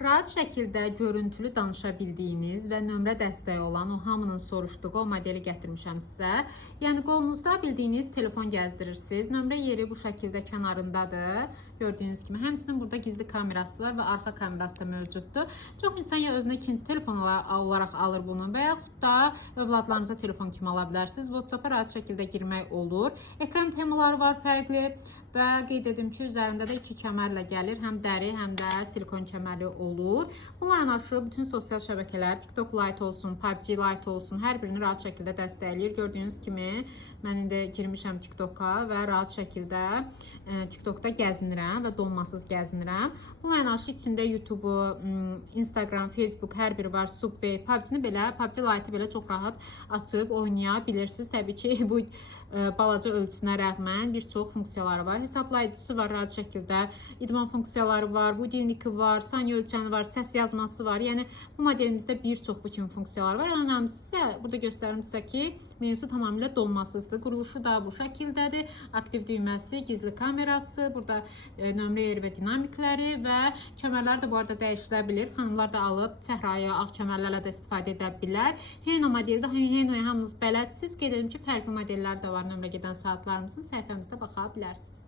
Rahat şəkildə görüntülü danışa bildiyiniz və nömrə dəstəyi olan o hamının soruşduğu o modeli gətirmişəm sizə. Yəni qolunuzda bildiyiniz telefon gəzdirirsiniz. Nömrə yeri bu şəkildə kənarındadır. Gördüyünüz kimi həmçinin burada gizli kamerası var və arxa kamerası da mövcuddur. Çox insan ya özünə ikinci telefon olaraq alır bunu və yaxud da övladlarınıza telefon kimi ala bilərsiniz. WhatsApp-a rahat şəkildə girmək olur. Ekran temaları var fərqli və qeyd edim ki, üzərində də iki kəmərlə gəlir. Həm dəri, həm də silikon kəmərli olur. Bununla yanaşı bütün sosial şəbəkələr, TikTok Lite olsun, PUBG Lite olsun, hər birini rahat şəkildə dəstəkləyir. Gördüyünüz kimi mən indi girmişəm TikToka və rahat şəkildə TikTokda gəzinirəm və donmasız gəzinirəm. Bununla yanaşı içində YouTube, Instagram, Facebook hər biri var. Subway, PUBG-ni belə, PUBG Lite-i belə çox rahat açıb oynaya bilirsiniz. Təbii ki, bu balaca ölçüsünə rəğmən bir çox funksiyaları var. Hesablayıcısı var, rahat şəkildə idman funksiyaları var, budilniki var, saniyə ölçəni var, səs yazması var. Yəni bu modelimizdə bir çox bu kimi funksiyalar var. Ən önəmlisi isə burada göstərim sizə ki, menüsü tamamilə donmasızdır. Quruluşu da bu şəkildədir. Aktiv düyməsi, gizli kamerası, burada nömrə yeri və dinamikləri və kəmərlər də bu arada dəyişilə bilir. Xanımlar da alıb çəhrayı, ağ kəmərlərlə də istifadə edə bilər. Heno modeldə, Heno'ya hamınız bələdsiniz. Qeyd edim ki, fərqli modellər də var. Nömrə gedən saatlarımızın səhifəmizdə baxa bilərsiniz.